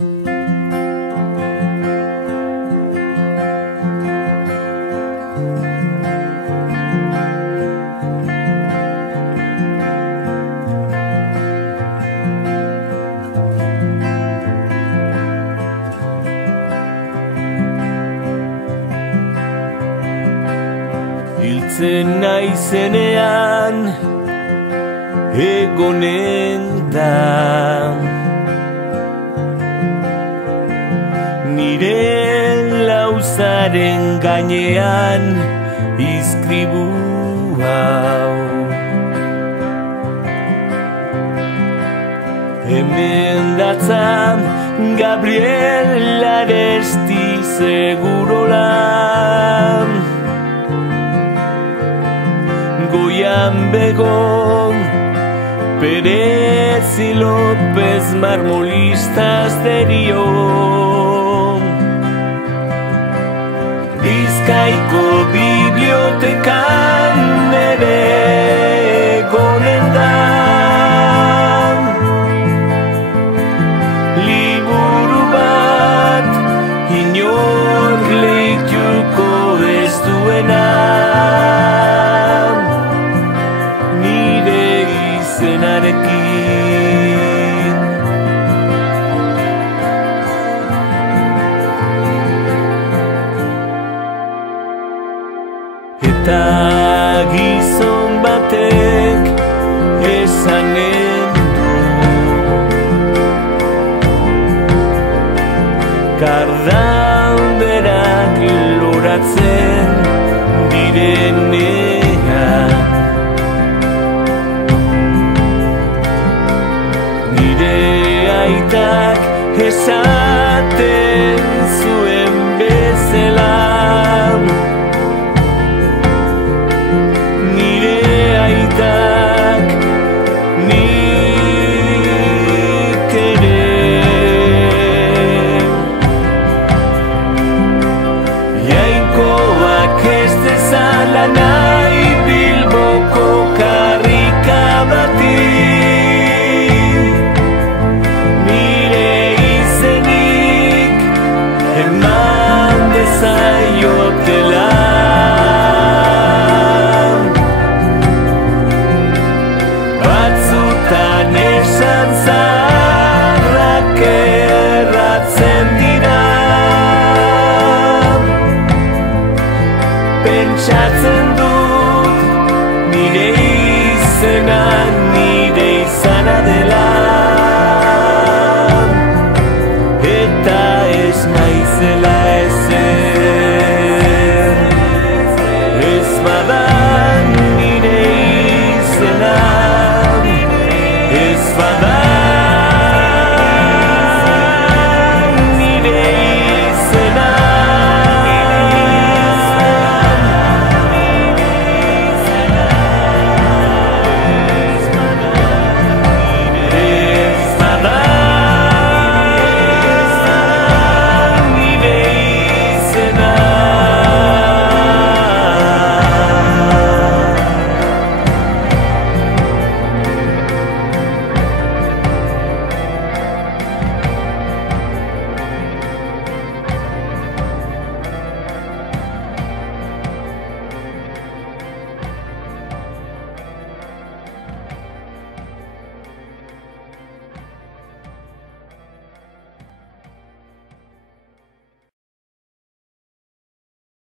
Hiltzen naizenean egonen da nire lauzaren gainean izkribu hau. Hemen datzan Gabriel Aresti segurola, Goian Begon, Pérez y López marmolistas derio, Bizkaiko bibliotekan ere egonen da, liburu bat inork lehituko ez duena, izenarekin. Eta gizon batek esanen du, kardan berak loratzen direnean, aitak esaten